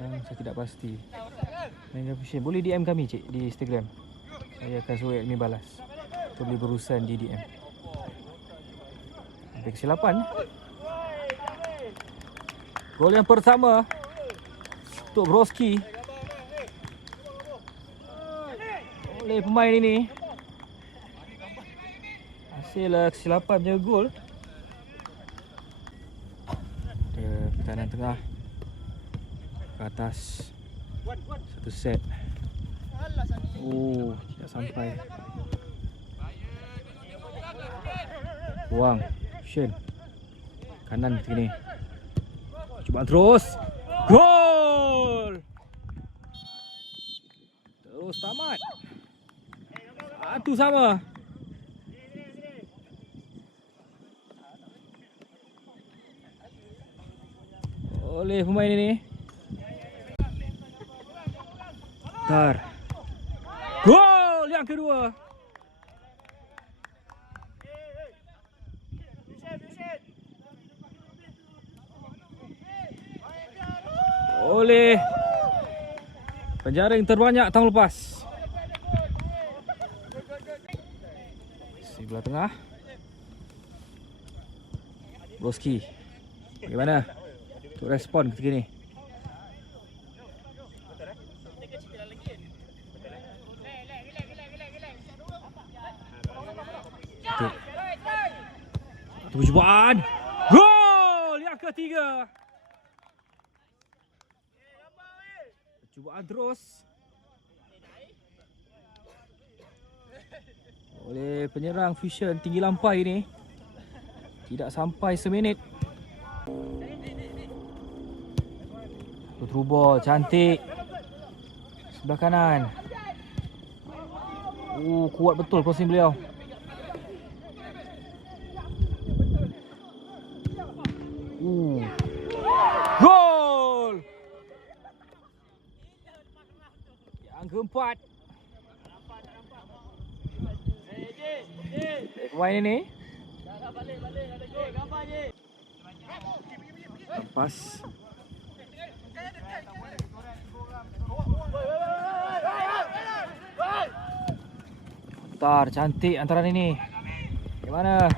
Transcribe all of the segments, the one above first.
yang saya tidak pasti. Main Fusion. Boleh DM kami cik di Instagram. Saya akan suruh admin balas. Kita boleh berurusan di DM. Sampai kesilapan. Gol yang pertama untuk Broski oleh pemain ini. Hasil kesilapan jaga gol. Ada pertahanan tengah ke atas. Satu set. Oh, tidak sampai. Buang. Shen. Kanan ketika ni. Cubaan terus. Gol! Terus tamat. Satu sama. Oleh pemain ini. Tar. Gol yang kedua. Oleh penjaring terbanyak tahun lepas. Sebelah tengah. Broski. Bagaimana untuk respon ketika ni? Satu percubaan. Gol yang ketiga. Percubaan terus oleh penyerang Fusion tinggi lampai ini. Tidak sampai seminit. Through ball cantik. Sebelah kanan. Kuat betul crossing beliau. Gol! Yang keempat. Pemain ini lepas. Putar cantik antara ini. Bagaimana?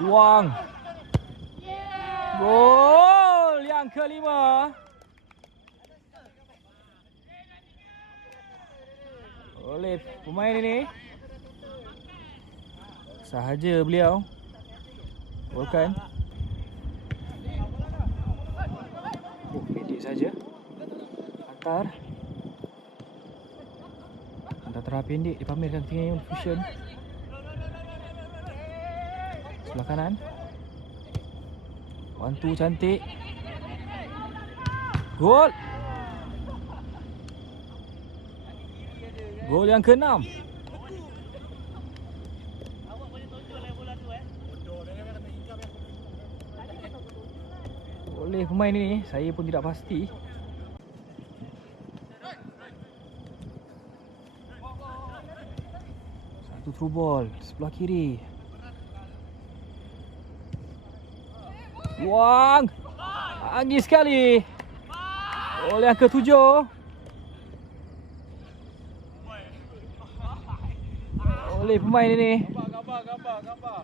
Buang. Gol yang kelima. Oleh pemain ini. Sahaja beliau golkan. Pendek saja. Antar terah pendek dipamerkan ketika Fusion. Sebelah kanan. 1-2 cantik. Gol. Gol yang ke-6. Oleh pemain ini, saya pun tidak pasti. Satu through ball sebelah kiri. Buang. Anggi sekali. Oleh yang ke-7. Oleh pemain ini. Gambar.